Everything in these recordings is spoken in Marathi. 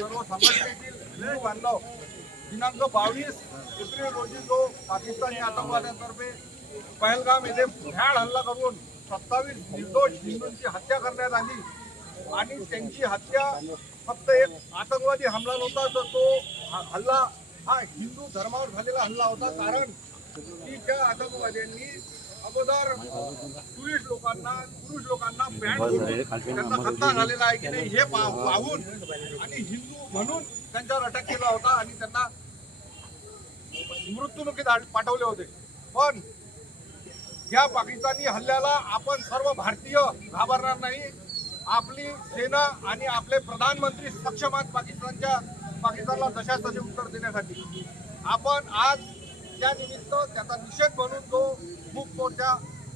सर्व बांधव दिनांक बावीस एप्रिल रोजी जो पाकिस्तानी आतंकवाद्यांतर्फे पहलगाम येथे भ्याड हल्ला करून सत्तावीस निर्दोष हिंदूंची हत्या करण्यात आली. आणि त्यांची हत्या फक्त एक आतंकवादी हमला नव्हता तर तो हल्ला हा हिंदू धर्मावर झालेला हल्ला होता कारण की त्या आतंकवाद्यांनी अगोदर टुरिस्ट लोकांना पुरुष लोकांना त्यांचा खत्ता झालेला आहे की नाही हे पाहून आणि हिंदू म्हणून त्यांच्यावर अटक केला होता आणि त्यांना मृत्यूमुखी पाठवले होते. पण या पाकिस्तानी हल्ल्याला आपण सर्व भारतीय घाबरणार नाही. आपली सेना आणि आपले प्रधानमंत्री सक्षम आहेत पाकिस्तानच्या पाकिस्तानला जशाच तसे उत्तर देण्यासाठी. आपण आज त्यानिमित्त त्याचा निषेध म्हणून तो मूक मोर्चा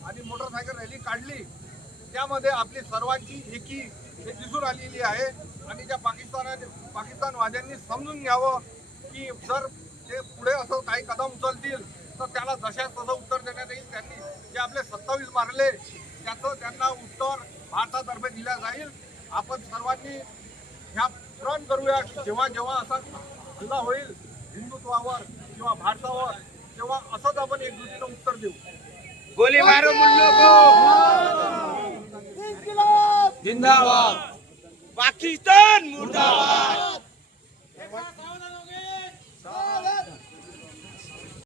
आणि मोटरसायकल रॅली काढली. त्यामध्ये आपली सर्वांची एकी हे दिसून आलेली आहे. आणि ज्या पाकिस्तान पाकिस्तानवाद्यांनी समजून घ्यावं की जर ते पुढे असं काही कदम उचलतील तर त्याला जशाच तसं उत्तर देण्यात येईल. त्यांनी जे आपले सत्तावीस मारले त्याचं त्यांना उत्तर भारतातर्फे दिलं जाईल. आपण सर्वांनी ह्या प्रण करूया. की जेव्हा जेव्हा असा हल्ला होईल हिंदुत्वावर किंवा भारतावर तेव्हा असंच आपण एकजुटीनं उत्तर देऊ. गोली मारो मुल्लों को. जिंदाबाद. पाकिस्तान मुर्दाबाद.